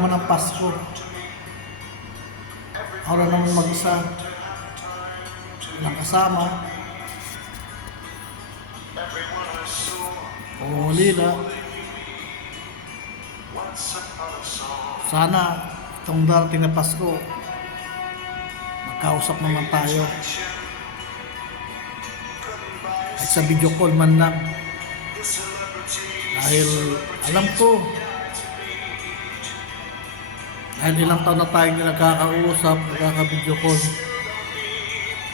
naman ang Pasko. Ako na naman mag-isa. Walang kasama. O lila. Sana itong darating na Pasko, magkausap naman tayo. At sa video call man lang. Dahil alam ko, dahil ilang taon na tayo hindi nagkakausap, nagkaka-video call.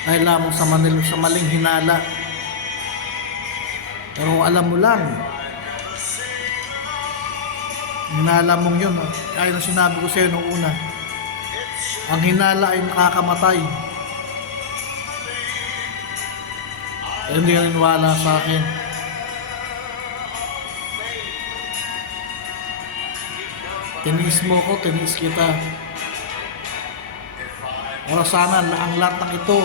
Dahil lamang sa, manil, sa maling hinala. Pero alam mo lang, hinala mong yun, ay na sinabi ko sa'yo nung una, ang hinala ay nakakamatay. Hindi ka niniwala sa akin. Tinis mo ko, tinis kita. Pero sana ang lahat ng ito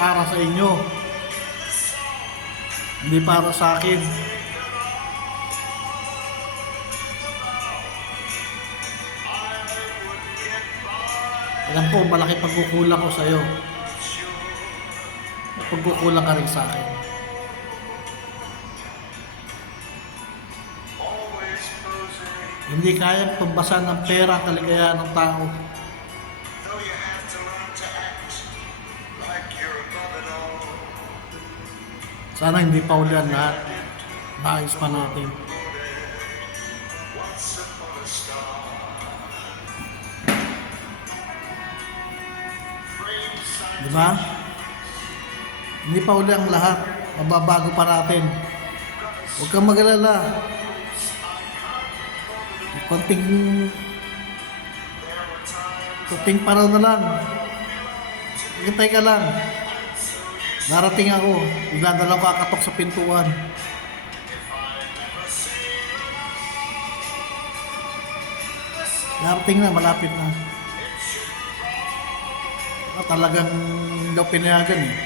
para sa inyo. Hindi para sa akin. Alam ko, malaki pagkukulang ko sa'yo. Pagkukulang ka rin sa akin. Hindi kayang tumbasan ng pera kaligayahan ng tao. Sana hindi pa ulan lahat. Maayos pa natin. Di ba? Hindi pa uli ang lahat. Mababago pa natin. Huwag kang mag-alala. Konting konting paraw na lang. Hintay ka lang. Darating ako. Iladala ko kakatok sa pintuan. Darating na, malapit na. Ah, talagang daw pinayagan eh.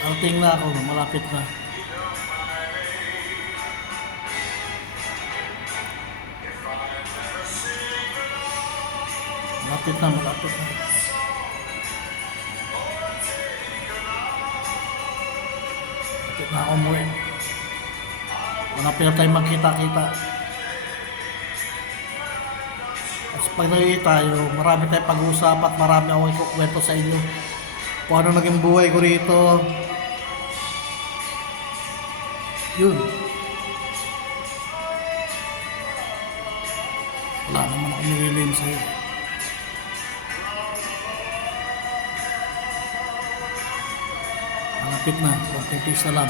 Darating na ako, malapit na. Malapit na, malapit na. Malapit na ako umuwi. Malapit na tayo magkita-kita. At pag tayo, marami tayong pag-uusap at marami akong ikukwento sa inyo. Kung ano naging buhay ko rito. Yun. Wala naman ako nililin sa'yo. Malapit na, konting pisa lang.